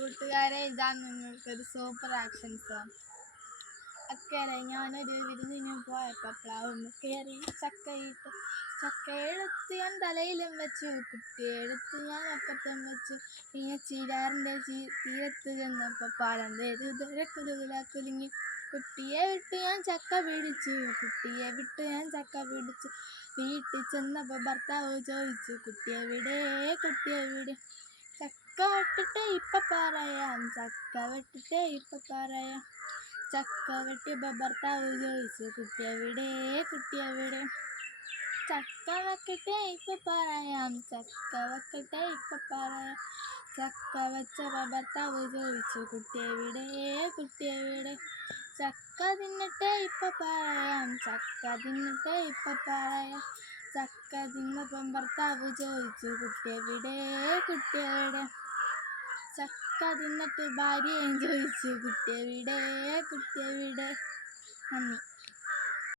കൂട്ടുകാരെ, ഇതാണ് നിങ്ങൾക്കൊരു സൂപ്പർ ആക്ഷൻ സോങ്. അക്കരെ ഞാനൊരു വിരുന്നിന് പോയപ്പോൾ പ്ലാവുമ്മ കയറി ചക്കയെടുത്ത് ഞാൻ തലയിലും വെച്ചു, കുട്ടിയെടുത്ത് ഞാൻ ഒക്കത്തും വെച്ചു. പിന്നെ ചീരാറിൻ്റെ തീരത്ത് ചെന്നപ്പോൾ പാലം കുലുകുല കുലുങ്ങി. കുട്ടിയെ വിട്ട് ഞാൻ ചക്ക പിടിച്ചു. വീട്ടിൽ ചെന്നപ്പോൾ ഭർത്താവ് ചോദിച്ചു, കുട്ടിയെവിടെ? ചക്ക വെട്ടിട്ട് ഇപ്പൊ പറയാം. ചക്ക വെട്ടിയപ്പോൾ ഭർത്താവ് ചോദിച്ചു, കുട്ടിയെവിടെ? ചക്ക വെക്കട്ടെ ഇപ്പൊ പറയാം. ചക്ക വെച്ചപ്പോൾ ഭർത്താവ് ചോദിച്ചു, കുട്ടിയെവിടെ? ചക്ക തിന്നട്ടെ ഇപ്പൊ പറയാം. ചക്ക തിന്നപ്പം ഭർത്താവ് ചോദിച്ചു, കുട്ടിയെവിടെ? ചക്ക തിന്നിട്ട് ഭാര്യയും ചോദിച്ചു, കുട്ടിയെവിടെ? നന്ദി.